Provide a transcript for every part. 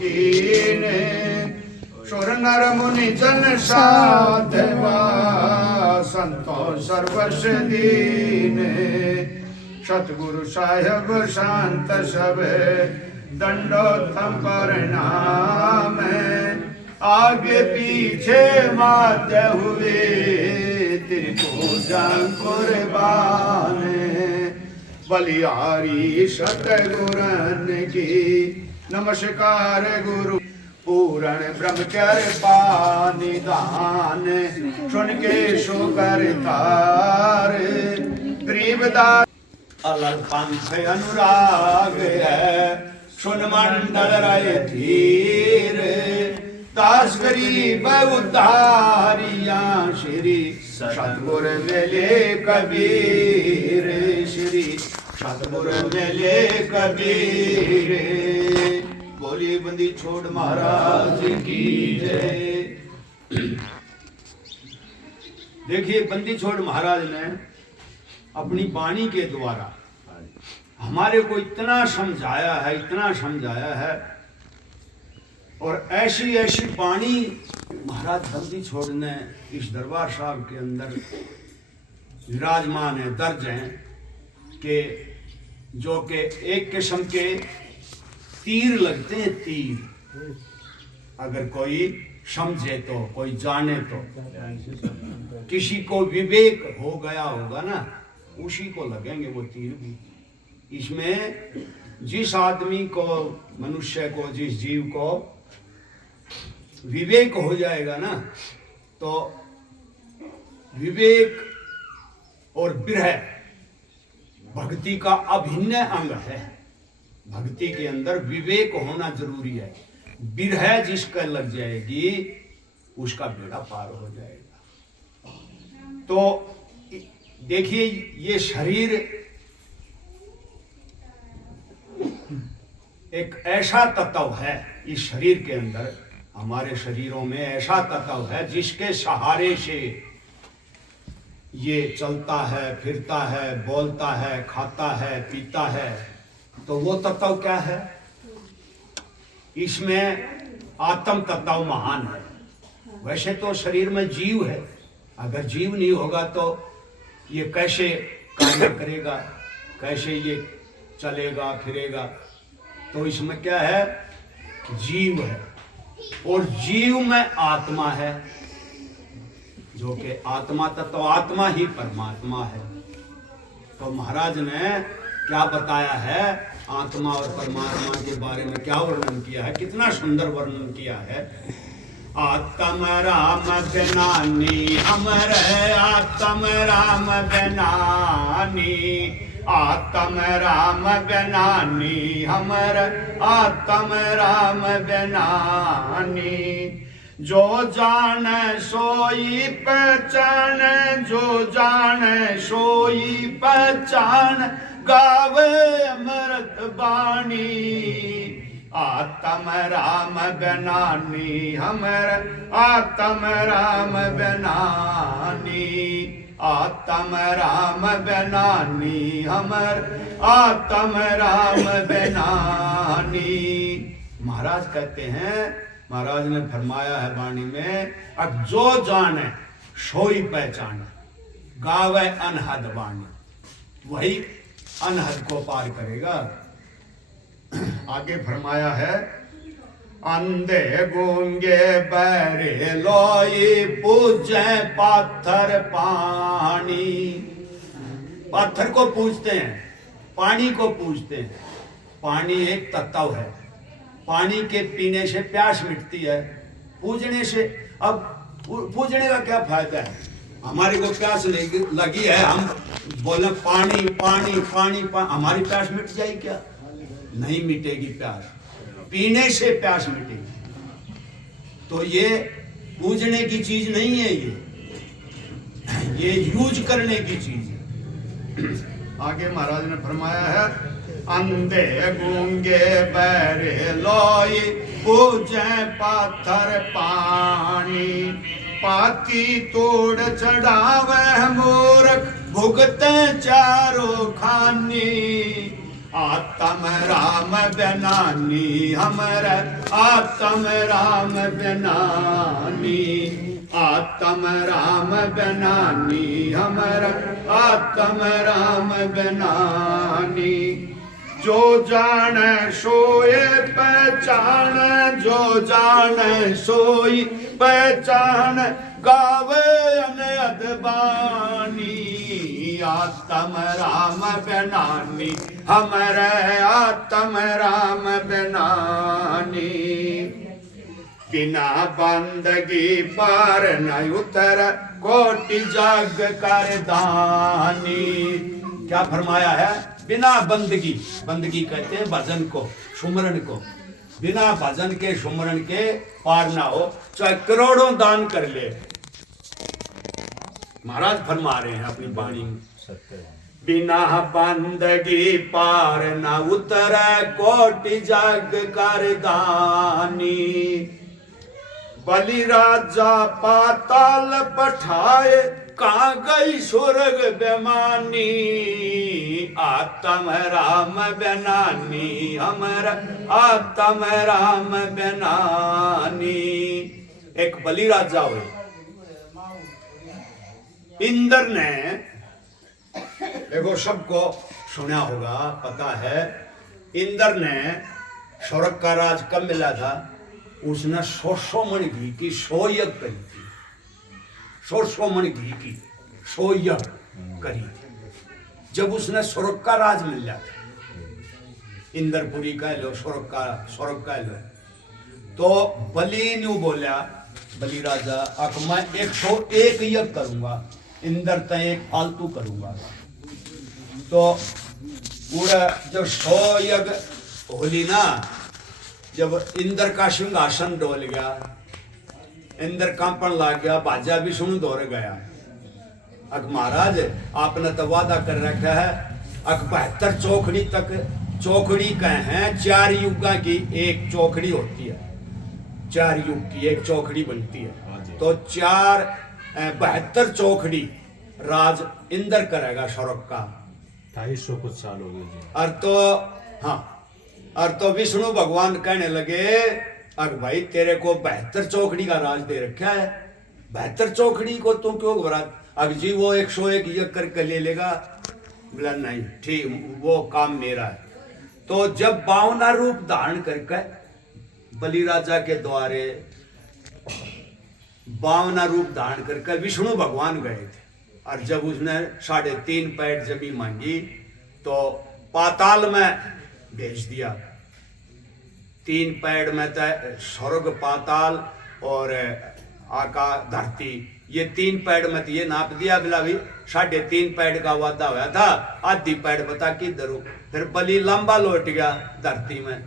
कीने सुर नर मुनि जन साधवा संतो सर्वस दीने सतगुरु साहेब शांत सबे दंडोत्तम परिणाम आगे पीछे माते हुए त्रिभुजन कुर्बान बलिहारी सतगुरन की नमस्कार गुरु पूर्ण ब्रह्म कृपा निदान सुन के सो करतार गरीबदास अलग पंथ अनुराग है सुन मंडल रहे धीर दास गरीब उद्धारिया श्री सतगुर मिले कबीर श्री सतगुर मिले कबीर बोली बंदी छोड़ महाराज की जय। देखिए बंदी छोड़ महाराज ने अपनी वाणी के द्वारा हमारे को इतना समझाया है और ऐसी ऐसी वाणी महाराज बंदी छोड़ने इस दरबार साहब के अंदर विराजमान है, दर्ज हैं कि जो कि एक किस्म के तीर लगते हैं, तीर अगर कोई समझे तो कोई जाने तो किसी को विवेक हो गया होगा ना उसी को लगेंगे वो तीर भी। इसमें जिस आदमी को मनुष्य को जिस जीव को विवेक हो जाएगा ना तो विवेक और विरह भक्ति का अभिन्न अंग है। भक्ति के अंदर विवेक होना जरूरी है। विरह जिसका लग जाएगी उसका बेड़ा पार हो जाएगा। तो देखिए ये शरीर एक ऐसा तत्व है, इस शरीर के अंदर हमारे शरीरों में ऐसा तत्व है जिसके सहारे से ये चलता है, फिरता है, बोलता है, खाता है, पीता है। तो वो तत्व क्या है? इसमें आत्म तत्व महान है। वैसे तो शरीर में जीव है, अगर जीव नहीं होगा तो ये कैसे कार्य करेगा, कैसे ये चलेगा फिरेगा? तो इसमें क्या है? जीव है और जीव में आत्मा है, जो कि आत्मा तत्व आत्मा ही परमात्मा है। तो महाराज ने क्या बताया है? आत्मा और परमात्मा के बारे में क्या वर्णन किया है, कितना सुंदर वर्णन किया है। आत्म राम ज्ञानी अमर है, आत्म राम ज्ञानी, आत्म राम ज्ञानी हमर, आत्म राम ज्ञानी। जो जान सोई पहचान, जो जान सोई पहचान, गावे अमृत बाणी। आत्म राम ज्ञानी हमर, आत्म राम ज्ञानी, आत्म राम ज्ञानी हमर, आत्म राम ज्ञानी। महाराज कहते हैं, महाराज ने फरमाया है वाणी में, अब जो जाने सोई पहचाने, गावे अनहद वाणी, वही अनहद को पार करेगा। आगे फरमाया है, अंधे गूंगे बहरे लोई पूजे पाथर पानी। पाथर को पूजते हैं, पानी को पूजते हैं। पानी एक तत्व है, पानी के पीने से प्यास मिटती है, पूजने से। अब पूजने का क्या फायदा है? हमारे को प्यास लगी है, हम बोले पानी पानी पानी, हमारी प्यास मिट जाएगी क्या? नहीं मिटेगी प्यास, पीने से प्यास मिटेगी। तो ये पूजने की चीज नहीं है, ये यूज करने की चीज है। आगे महाराज ने फरमाया है, अंधे गूंगे बहरे लोई पूजे पाथर पानी। पाती तोड़ चढ़ावे मूर्ख भुगते चारों खानी। आत्म राम बेनानी हमर आत्म राम बेनानी आत्म राम बेनानी हमर आत्म राम बेनानी जो जान सोए पहचान जो जान सोई पहचान गावे अनअदबानी आत्म राम बेनानी हमरे आत्म राम बेनानी बिना बंदगी पार न उतर कोटि जग कर दानी। क्या फरमाया है? बिना बंदगी, बंदगी कहते हैं भजन को, सुमरन को, बिना भजन के सुमरन के पार ना हो, चाहे करोड़ों दान कर ले। महाराज फरमा रहे हैं अपनी वाणी में, बिना बंदगी पार न उतर कोटि जग कर दानी। बलि राजा पाताल पठाए कहाँ गई स्वर्ग बेमानी आत्म राम बेनानी हमर आत्म राम बेनानी। एक बलि राजा हुए, इंद्र ने, देखो सबको सुना होगा, पता है, इंद्र ने स्वर्ग का राज कब मिला था? उसने 100 मन घी की 100 यज्ञ करी थी, 100 मन घी की 100 यज्ञ करी थी जब उसने स्वर्ग का राज मिल जाता। इंद्रपुरी कह लो, स्वर्ग कह लो। तो बलि ने बोला, बलि राजा अब मैं 101 यज्ञ करूंगा, इंद्र तय एक फालतू करूंगा। तो पूरा जब 100 यज्ञ होली ना, जब इंद्र का सिंहासन डोल गया, इंद्र कांपन लग गया, बाजा भी सुन दौड़ गया। अक महाराज आपने तो वादा कर रखा है, अक 72 चौखड़ी तक, चौखड़ी कहे हैं 4 युगा की एक चौखड़ी होती है, 4 युग की एक चौखड़ी बनती है। तो 72 चौखड़ी राज इंद्र करेगा स्वर्ग का। 250 कुछ साल हो गए जी। और तो हाँ, और तो विष्णु भगवान कहने लगे, अग भाई तेरे को 72 चौखड़ी का राज दे रखा है, 72 चौखड़ी को तू क्यों घबरा? अग जी वो 101 यज्ञ करके ले लेगा। बोला नहीं ठीक, वो काम मेरा है। तो जब 52 रूप धारण करके बलि राजा के द्वारे 52 रूप धारण करके विष्णु भगवान गए थे। और जब उसने 3.5 पैर जमीन मांगी तो पाताल में भेज दिया। 3 पैर में तो स्वर्ग, पाताल और आकाश, धरती, ये 3 पैर में तो ये नाप दिया। बिला भी 3.5 पैर का वादा हुआ था, आधी पैर बता किधर हो। फिर बलि लंबा लौट गया धरती में।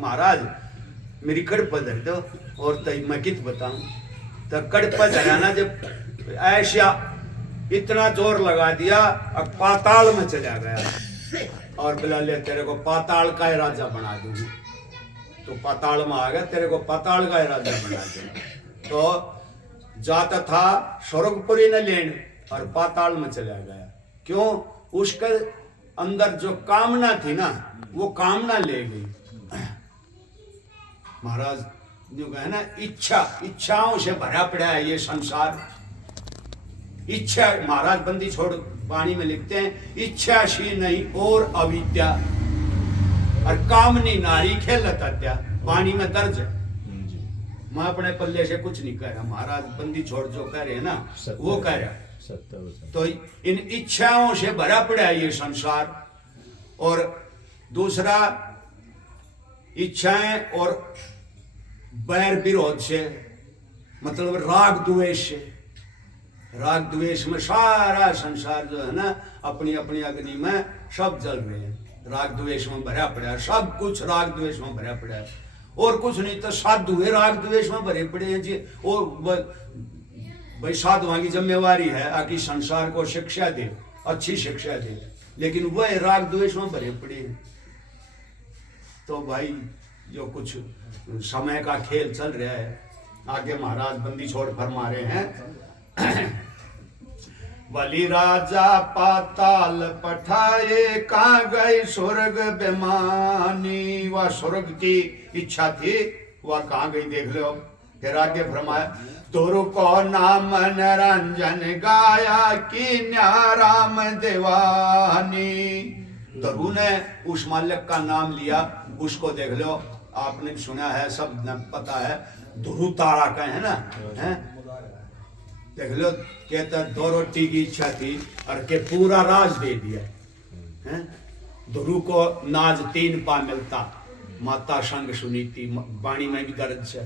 महाराज मेरी कड़प धर दो और तय मैं कित बताऊं। तो कड़प धराना जब ऐसा इतना जोर लगा दिया, अब पाताल में चला गया और बोला ले तेरे को पाताल का ही राजा बना दूंगी। तो पाताल में आ गया, तेरे को पाताल का ही राजा बना दूंगा। तो जाता था स्वर्गपुरी ने लेने और पाताल में चला गया। क्यों? उसके अंदर जो कामना थी ना, वो कामना ले गई। महाराज जो कहे ना, इच्छाओं से भरा पड़ा है ये संसार। इच्छा, महाराज बंदी छोड़ वाणी में लिखते हैं, इच्छा शी नहीं और अविद्या और कामनी नारी खेलत हत्या। वाणी में दर्ज है। मैं अपने पल्ले से कुछ नहीं कह रहा, महाराज बंदी छोड़ जो कह रहे हैं ना, वो कह रहा है। तो इन इच्छाओं से भरा पड़ा है ये संसार। और दूसरा, इच्छाएं और बैर विरोध से, मतलब राग द्वेष से। राग द्वेष में सारा संसार जो है ना, अपनी अपनी अग्नि में सब जल रहे हैं। राग द्वेष में भरा पड़ा है, सब कुछ राग द्वेष में भरा पड़ा है। और कुछ नहीं तो साधु है राग द्वेष में भरे पड़े हैं जी। और भाई साधुओं की जिम्मेवारी है आकि संसार को शिक्षा दे, अच्छी शिक्षा दे, लेकिन वह राग द्वेष में भरे पड़े हैं। तो भाई जो कुछ समय का खेल चल रहा है, आगे महाराज बंदी छोड़ फरमा रहे हैं। बलि राजा पाताल पठाए, कहाँ गई स्वर्ग बेमानी। वह स्वर्ग की इच्छा थी, वह कहाँ गई देख लो। फिर आगे फरमाया, दुरु को नाम निरंजन गाया, कीन्या राम देवानी। दुरु ने उस मालिक का नाम लिया, उसको देख लो, आपने भी सुना है, सब पता है, दुरु तारा का है ना, है देख लो। कहता 2 रोटी की इच्छा थी और के पूरा राज दे दिया है। दुरु को नाज 3 पा मिलता, माता संग सुनीति, वाणी में भी दर्द से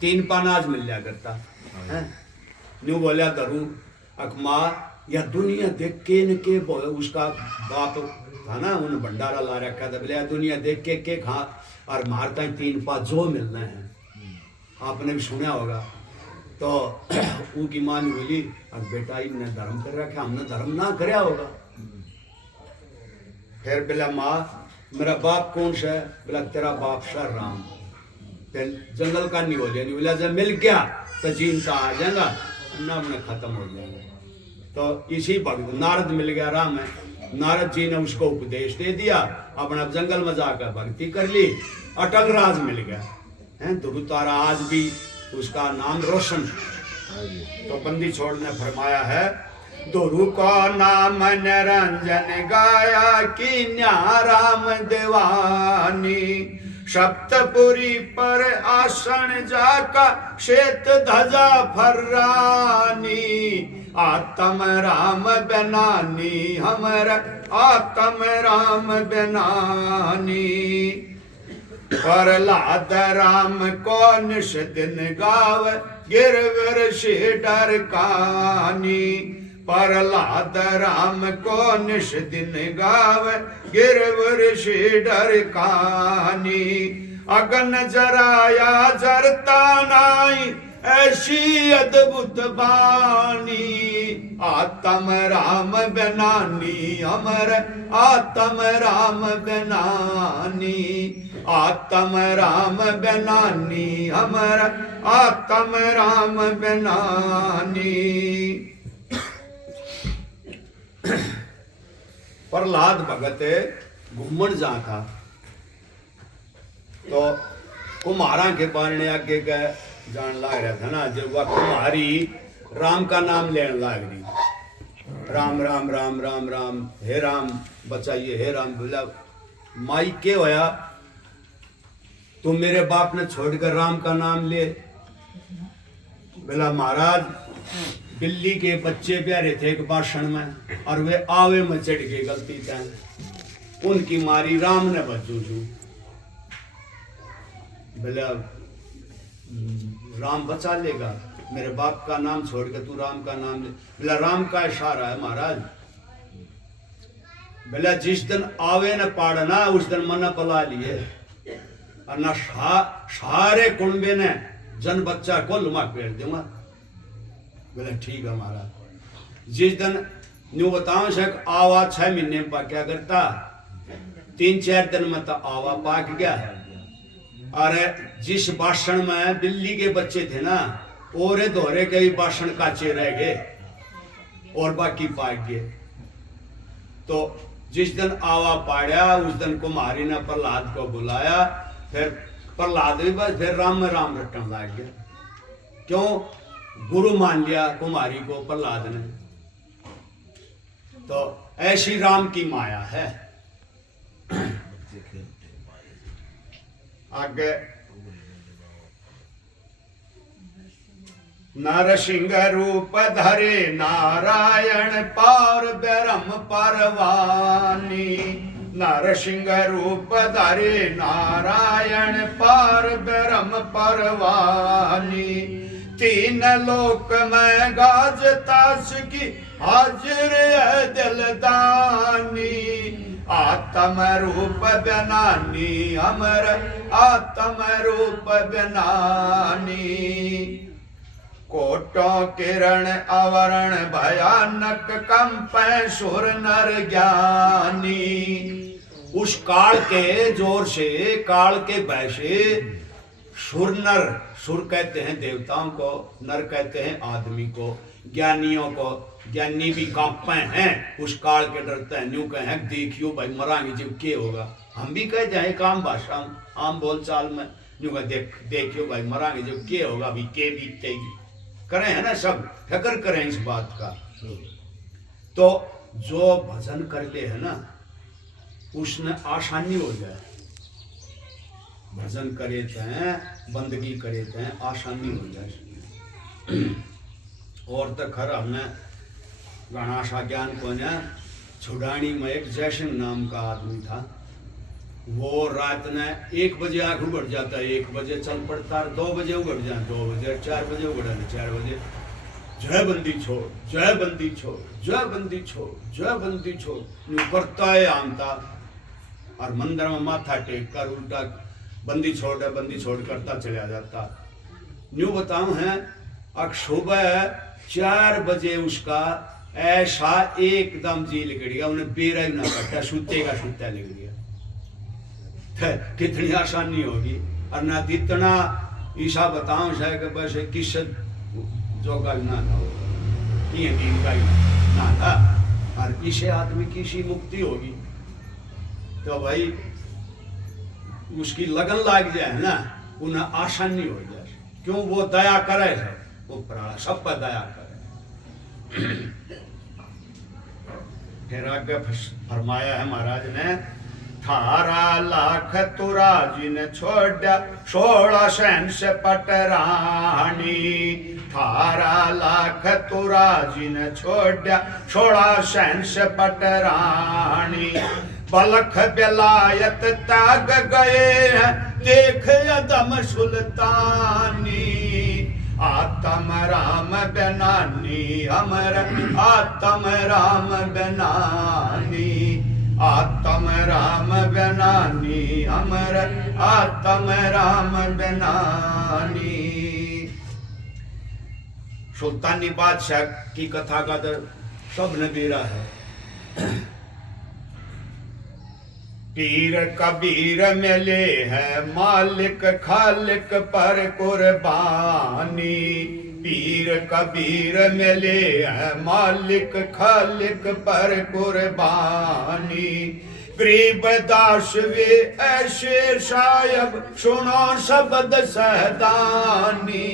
3 पा नाज मिल जाया करता है। न्यू बोलिया दुरु अकमा, या दुनिया देख के न के, उसका बाप था ना, उन भंडारा ला रखा था, बोले दुनिया देख के खा और मारता 3 पा जो मिलना है। आपने भी सुना होगा। तो उनकी माँ ने बोली, अब बेटा इनने धर्म कर रखा, हमने धर्म ना करया होगा। फिर बोला माँ मेरा बाप कौन सा है? बोला तेरा बाप सा राम। फिर जंगल का नहीं बोला, जब मिल गया तो जीनता आ जाएगा, ना मैंने खत्म हो जाएगा। तो इसी भक्त नारद मिल गया राम है, नारद जी ने उसको उपदेश दे दिया, अपना जंगल में जाकर भक्ति कर ली, अटल राज मिल गया है। दुरु तारा आज भी उसका नाम रोशन। तो बंदी छोड़ ने फरमाया है, दुरु को नाम निरंजन गाया, कीन्या राम देवानी। सप्तपुरी पर आसन जाका, श्वेत ध्वजा फर्रानी। आत्म राम बेनानी हमर, आत्म राम बेनानी। प्रहलाद राम को निश दिन गाव, गिरवर से डर कानी। प्रहलाद राम को निश दिन गाव, गिरवर से डर कानी। अगन जराया जरता नाई, ऐसी अद्भुत बानी। आत्म राम बेनानी अमर, आत्म राम बेनानी। आत्म राम बेनानी अमर, आत्म राम बेनानी। प्रहलाद भगत घूमन जा था, तो कुम्हारा के पारने आगे का जान लाग रहा था ना, जब वह कुम्हारी राम का नाम लेने लाग रही, राम राम राम राम राम, हे राम बचाइए, हे राम। बोला माई के होया, तुम मेरे बाप ने छोड़कर राम का नाम ले। बोला महाराज बिल्ली के बच्चे प्यारे थे एक भाषण में, और वे आवे में चढ़ गए गलती से, उनकी मारी राम ने बच्चू छू। बोला राम बचा लेगा, मेरे बाप का नाम छोड़कर तू राम का नाम ले। बोला राम का इशारा है महाराज। बोला जिस दिन आवे न पाड़ना उस दिन मन पला लिए, और न सारे कुंबे ने जन बच्चा को लुमा पेड़ दूंगा। बोला ठीक है महाराज। जिस दिन न्यू बताऊं शक आवा 6 महीने में क्या करता, 3-4 दिन में तो आवा पाक गया। और जिस भाषण में बिल्ली के बच्चे थे ना, ओरे दोहरे के भी भाषण काचे रह गए और बाकी पाक गए। तो जिस दिन आवा पाड़ा उस दिन कुम्हारी ने प्रहलाद को बुलाया, फिर प्रहलाद भी बस फिर राम में राम रटन लग गया। क्यों? गुरु मान लिया कुम्हारी को प्रहलाद ने। तो ऐसी राम की माया है। आगे नरसिंह रूप धरे नारायण, पार ब्रह्म परवानी। नरसिंह रूप धरे नारायण, पार ब्रह्म परवानी। 3 लोक में गाजता की हाजिर है दिलदानी। आत्म रूप बेनानी अमर, आत्म रूप बेनानी। कोटों किरण आवरण भयानक, कंपै सुर नर ज्ञानी। उस काल के जोर से, काल के भय से सुर नर, सुर कहते हैं देवताओं को, नर कहते हैं आदमी को, ज्ञानियों को, ज्ञानी भी कांपे हैं उस काल के डरते हैं। न्यू कहे देखियो भाई मरांगे जब के होगा। हम भी कह जाए काम भाषा आम बोल चाल में न्यू कहे देखियो भाई मरांगे जब के होगा। अभी के बीतेगी करें है ना, सब फिक्र करें इस बात का। तो जो भजन करते हैं ना उसमें आसानी हो जाए। भजन करे थे बंदगी करे थे आसानी हो जाए। और तो खर हमने गणाशा ज्ञान को ना छुड़ानी में एक जयसिंह नाम का आदमी था। वो रात ने 1 बजे आँख उगड़ जाता, 1 बजे चल पड़ता, 2 बजे उगड़ जाए, 2 बजे 4 बजे उगड़ा, 4 बजे जय बंदी छोड़, जय बंदी छोड़, जय बंदी छोड़, जय बंदी छोड़ यूं करता है आमता। और मंदिर में माथा टेक कर उल्टा बंदी छोड़ करता चला जाता। यूं बताऊं है अब सुबह 4 बजे उसका ऐसा एकदम जी लिख गया, उन्हें बेरा ही ना करता, सूतेगा सूता लिख गया। कितनी आसानी होगी। और ना इतना ईसा बताऊं शायद कि बस किस जो का ना था ये दिन का ना था। और इसे आदमी की सी मुक्ति होगी तो भाई उसकी लगन लग जाए ना, उन्हें आसानी हो जाए। क्यों वो दया करे है, वो प्राण सब पर दया करे। फिर आगे फरमाया है महाराज ने, थारा लाख तुरा जिन छोड़ा 16 सहंस पटरानी। थारा लाख तुरा जिन छोड़ा 16 सहंस पटरानी। बलख बेलायत त्याग गए हैं देख अदम सुल्तानी। आत्म राम बेनानी हमर आत्म राम बेनानी। आत्म राम बेनानी हमर आत्म राम बेनानी। सुल्तानी बादशाह की कथा का दर सब नबीरा है। पीर कबीर मिले हैं मालिक खालिक पर कुर्बानी। पीर कबीर मिले हैं मालिक खालिक पर कुर्बानी। गरीब दास वे ऐसे शायब सुनो शब्द सहदानी।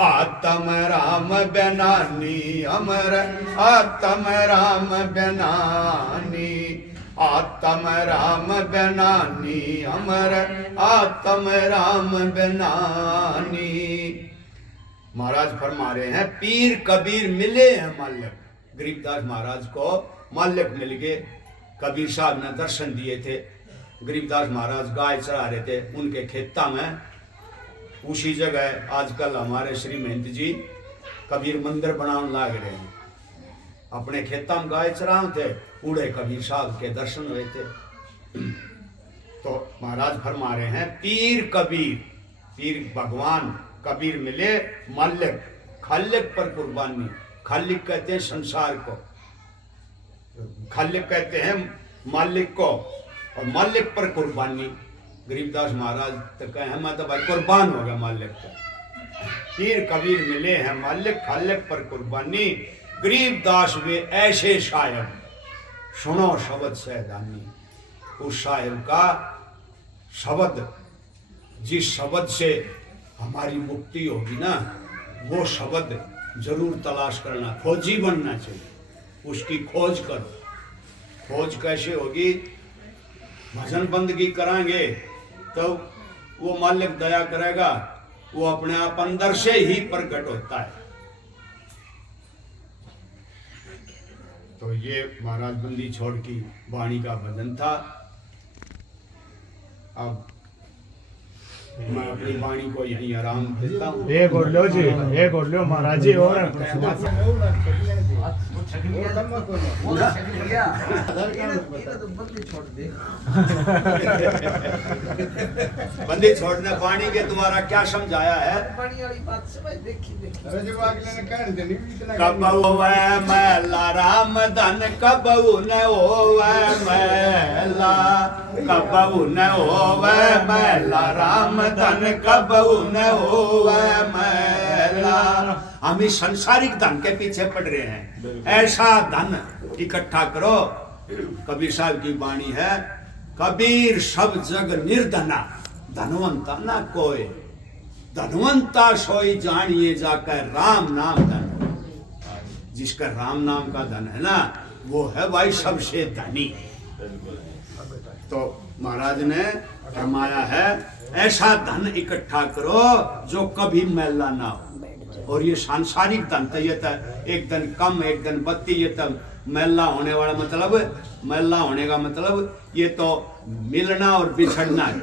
आत्म राम बेनानी अमर आत्म राम बेनानी। आत्म राम बेनानी अमर आत्म राम बेनानी। महाराज फरमा रहे हैं पीर कबीर मिले हैं मालिक। गरीबदास महाराज को मालिक मिल गए। कबीर साहब ने दर्शन दिए थे। गरीबदास महाराज गाय चरा रहे थे उनके खेता में। उसी जगह आजकल हमारे श्री महंत जी कबीर मंदिर बनाने लाग रहे हैं। अपने खेता में गाय चराव थे, उड़े कबीर साहब के दर्शन हुए थे। तो महाराज फरमा रहे हैं पीर कबीर, पीर भगवान कबीर मिले मालिक खालिक पर कुर्बानी। खालिक कहते हैं संसार को, खालिक कहते हैं मालिक को, और मालिक पर कुर्बानी। गरीबदास महाराज तो कहे मैं तो भाई कुर्बान हो गया मालिक को। पीर कबीर मिले हैं मालिक खालिक पर कुर्बानी। गरीबदास वे ऐसे शायर सुनो शब्द सहदानी। उस शायर का शब्द, जिस शब्द से हमारी मुक्ति होगी ना, वो शब्द जरूर तलाश करना, खोजी बनना चाहिए। उसकी खोज करो। खोज कैसे होगी? भजन बंदगी कराएंगे तो वो मालिक दया करेगा। वो अपने आप अंदर से ही प्रकट होता है। तो ये महाराज बंदी छोड़ की वाणी का भजन था। अब मैं अपनी वाणी को यहीं आराम देता हूँ। एक और लो जी, एक और लो महाराज जी। और बंदी छोड़ने वाणी के द्वारा क्या समझाया है? कबहू मैला राम धन कबहू न होवे मैला। कबहू न होवे मैला राम धन कबहू न होवे मैला। मैला। हम इस सांसारिक धन के पीछे पड़ रहे हैं। ऐसा धन इकट्ठा करो। कबीर साहब की वाणी है, कबीर सब जग निर्धना, धनवंता ना कोई, धनवंता सोई जानिए जाकर राम नाम धन। जिसका राम नाम का धन है ना, वो है भाई सबसे धनी। तो महाराज ने फरमाया है, ऐसा धन इकट्ठा करो जो कभी मैला ना हो। और ये सांसारिक धन तो ये तो एक दिन कम एक दिन बत्ती, ये तो मैला होने वाला मतलब, मैला होने का मतलब ये तो मिलना और बिछड़ना है।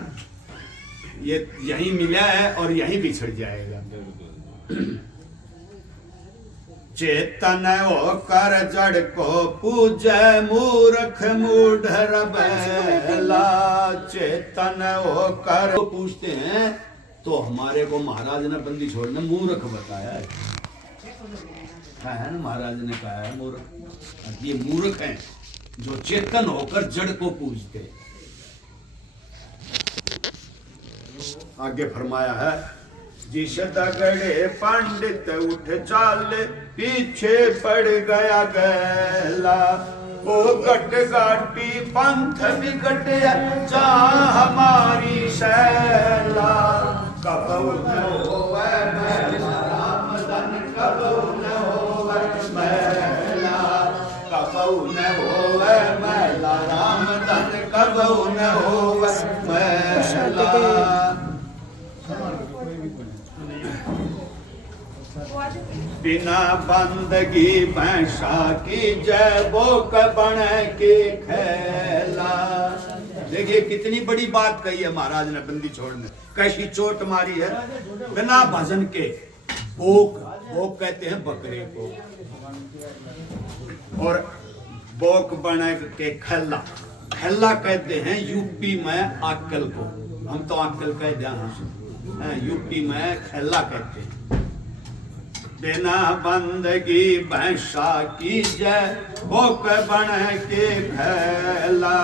ये यहीं मिला है और यहीं बिछड़ जाएगा। चेतन होकर जड़ को पूजे मूर्ख मूढ़ बैला। चेतन होकर पूछते हैं तो हमारे को महाराज ने बंदी छोड़ने मूर्ख बताया है ना। महाराज ने कहा है मूर्ख, ये मूर्ख हैं जो चेतन होकर जड़ को पूजते। आगे फरमाया है, जिस दगड़े पंडित उठ चाल पीछे पड़ गया गैला। ओ गट गाटी पंथ बिगट जा हमारी शैला। कबहू न होवे मैला राम धन, कबहू न होवे मैला। कबहू न होवे मैला राम धन, कबहू न होवे मैला। बिना बंदगी भैंसा की जय बोक बन के खेला। देखिए कितनी बड़ी बात कही है महाराज ने बंदी छोड़ने, कैसी चोट मारी है। बिना भजन के बोक, बोक कहते हैं बकरे को, और बोक बन के खेला, खेला कहते हैं यूपी में आकल को। हम तो आकल कहते हैं, यूपी में खेला कहते हैं। बिना बंदगी भैंसा की जय बोक बन के खेला।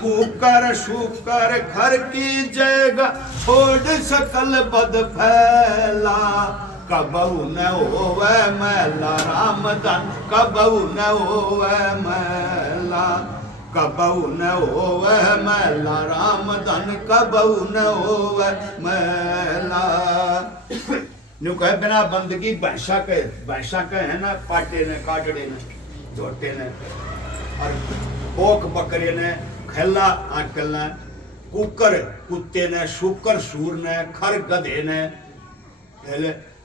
कुकर शुकर घर की जगह छोड़ सकल बद फैला। कबहू न होवे मैला राम धन, कबहू न होवे मैला। कबहू न होवे मैला राम धन, कबहू न होवे मैला। न्यू कहे बिना बंदगी भैंसा के है ना, पाटे ने काटड़े ने जोटे ने, और बोक बकरे ने, खेला आकल ने, कुकर कुत्ते ने, शुकर सूर ने, खर गधे ने।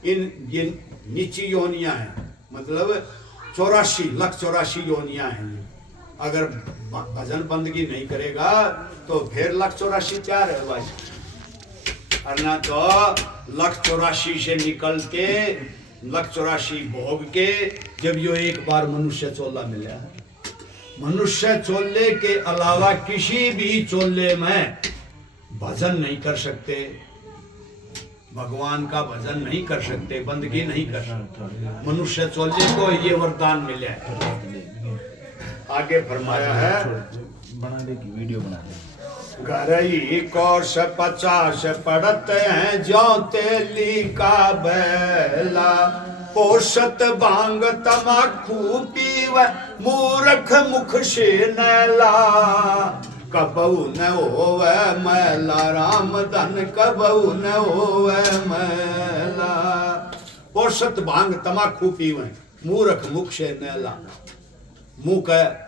इन ये नीची योनियां हैं, मतलब 84 योनियां हैं। अगर भजन बंदगी नहीं करेगा तो फिर 184 क्या है भाई। और ना तो 184 से निकल के 184 भोग के, जब यो एक बार मनुष्य चोला मिला है। मनुष्य चोले के अलावा किसी भी चोले में भजन नहीं कर सकते, भगवान का भजन नहीं कर सकते, बंदगी नहीं कर सकते। मनुष्य चोले को ये वरदान मिला है। आगे फरमाया है, बना दे की वीडियो बना दे। घर ही कोश 50 पड़त हैं जो तेली का बैला। पोषत भांग तमाकू पीव मूर्ख मुख से नैला। कबहू न होवे मैला राम धन, कबहू न होवे मैला। पोषत भांग तमाकू पीवे मूर्ख मुख से नैला। मुंह का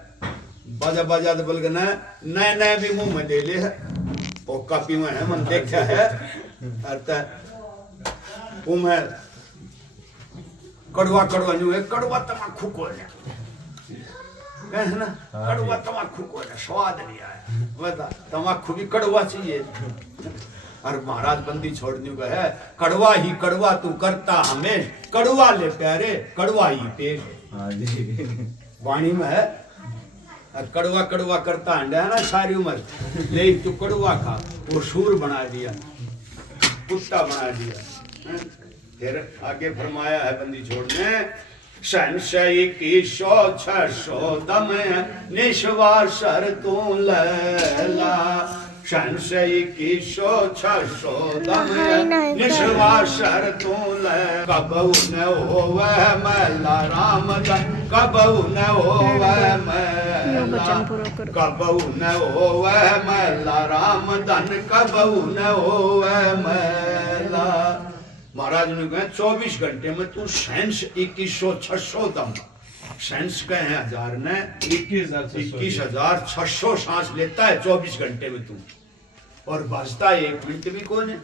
बजा बजा तो बोल के नए नए भी मुंह में ले ले है, वो काफी में है मन देखा है। अर्थात में कड़वा कड़वा न्यू है, कड़वा तमाकू को है ना, कड़वा तमाकू को स्वाद नहीं आया। बता तमाकू भी कड़वा चाहिए। और महाराज बंदी छोड़ने का है, कड़वा ही कड़वा तू करता हमें, कड़वा ले प्यारे कड़वा ही पेश। वाणी में है, कड़वा कड़वा करता अंडा है ना सारी उम्र, लेकिन तू कड़वा खा, वो सूर बना दिया, कुत्ता बना दिया। फिर आगे फरमाया है बंदी छोड़ने, संशय की 100-600 दम निश्वासर तू लैला। संशय की शो छो दम निश्वासर तू ले कबहू न होवे मैला राम दन कबहू न होवे मैला कबहू न होवे मैला राम धन कबहू न होवे मैला। महाराज ने कहा 24 घंटे में तू 2100 दम सेंस कहे हजार ने 21,600 सांस लेता है 24 घंटे में तू, और बचता 1 मिनट भी कौन है।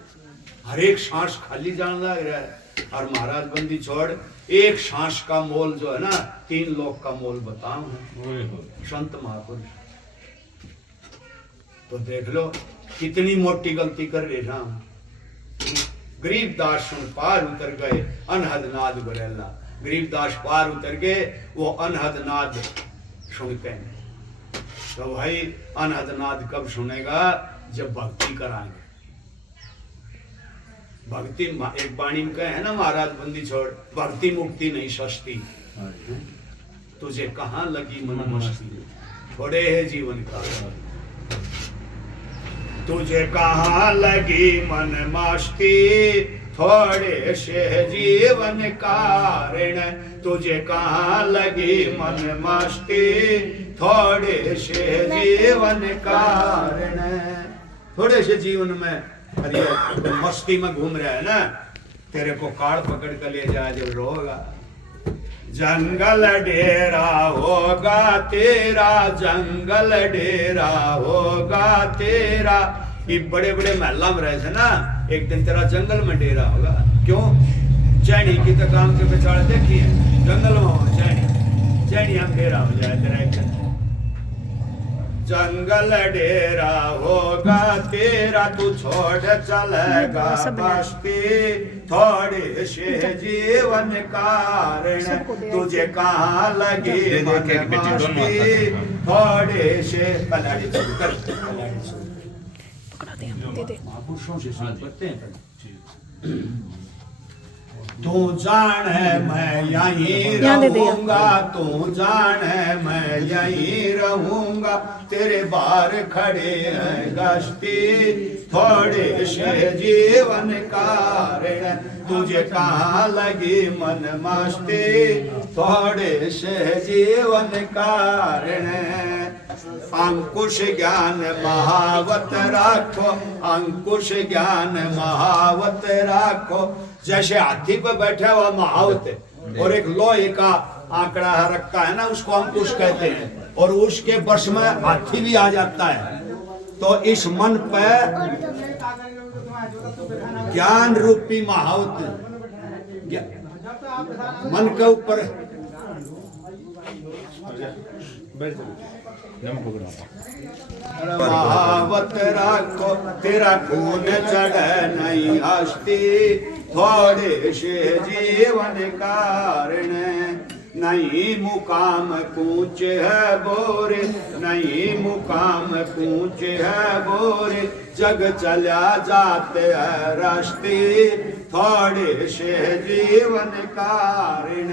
हर एक सांस खाली जान लग रहा है। और महाराज बंदी छोड़, एक सांस का मोल जो है ना 3 लोग का मोल बताऊं है संत महापुरुष। तो देख लो कितनी मोटी गलती कर रहे हम। गरीबदास सुन पार उतर गए अनहद नाद बरेला। गरीबदास पार उतर गए, वो अनहद नाद सुनते हैं। तो भाई अनहद नाद कब सुनेगा? जब भक्ति कराएंगे। भक्ति एक वाणी में कहे है ना महाराज बंदी छोड़, भक्ति मुक्ति नहीं सस्ती, तुझे कहाँ लगी मन मस्ती, थोड़े है जीवन का तुझे कहाँ लगी मन मस्ती, थोड़े से जीवन कारण तुझे कहाँ लगी मन मस्ती, थोड़े से जीवन कारण। थोड़े से जीवन में अरे मस्ती में घूम रहा है ना, तेरे को काड़ पकड़ कर ले जाए जब रोगा। जंगल डेरा होगा तेरा, जंगल डेरा होगा तेरा। ये बड़े बड़े महल्ला में रहे थे ना, एक दिन तेरा जंगल में डेरा होगा। क्यों? चैनी की तो काम के बेचारे देखी है, जंगल में हो चैनी, चैनी हम डेरा हो जाए तेरा एक दिन। जंगल डेरा होगा तेरा, तू छोड़ चलेगा बस्ती, थोड़े से जीवन कारण तुझे कहाँ लगी मन मस्ती, थोड़े से कलाड़ी महापुरुषों से करते हैं। तू जाने मैं यहीं रहूंगा, तू जाने मैं यहीं रहूंगा, तेरे बार खड़े हैं गश्ती, थोड़े से जीवन कारण तुझे कहाँ लगी मन मस्ती, थोड़े से जीवन कारण। अंकुश ज्ञान महावत राखो, अंकुश ज्ञान महावत राखो। जैसे हाथी पे बैठा हुआ महावत है और एक लोहे का आंकड़ा रखता है ना, उसको अंकुश कहते हैं, और उसके वश में हाथी भी आ जाता है। तो इस मन पे ज्ञान रूपी महावत मन के ऊपर महावत राखो, तेरा खून चढ़े नहीं हस्ती, थोड़े से जीवन कारण। नहीं मुकाम कूच है बोरे, नहीं मुकाम कूच है बोरे, जग चला जाते है रास्ते, थोड़े से जीवन कारण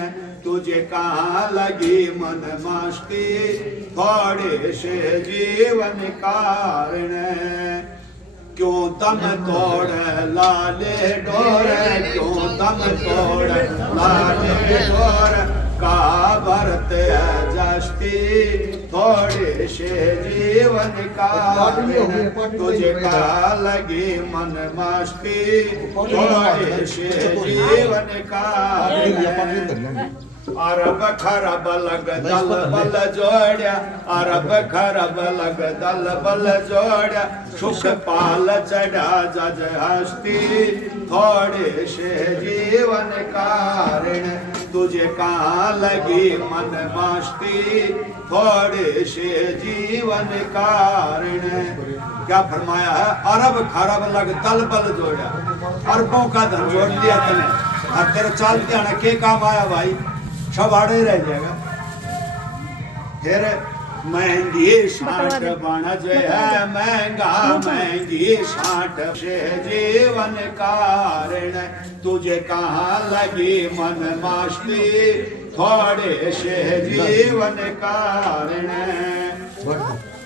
तुझे कहाँ लगी मन मस्ती, थोड़े से जीवन कारण। क्यों दम तोड़ लाले डोर, क्यों दम तोड़ लाले डोर, का भरत है जस्ती, थोड़े से जीवन का तुझे कहाँ लगी मन मस्ती, थोड़े से जीवन का। अरब खरब लग दल बल जोड़िया, अरब खरब लग दल बल जोड़िया, सुख पाल चढ़ा जज हस्ती, थोड़े से जीवन कारण तुझे कहाँ लगी मन मस्ती, थोड़े से जीवन कारण। क्या फरमाया है? अरब खरब लग दल बल जोड़िया, अरबों का धन जोड़ लिया तूने, और तेरे चालते आना के काम आया भाई, सब आड़े रह जाएगा। फिर महंगी साठ बन जो है महंगा, महंगी साठ से जीवन कारण तुझे कहाँ लगी मन मस्ती, थोड़े से जीवन कारण।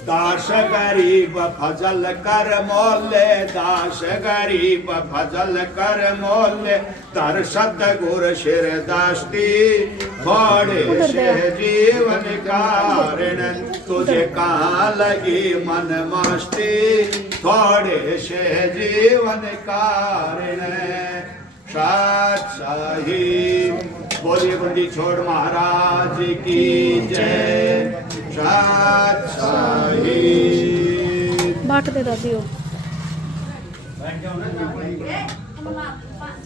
दास गरीब फजल कर मोले दास गरीब फजल कर मोले तर सतगुर शिर दास्ती थोड़े से जीवन कारण तुझे कहाँ लगी मन मस्ती थोड़े से जीवन कारण सत साहिब बोलिए बंदी छोड़ महाराज की जय सत साहिब बाट दे दियो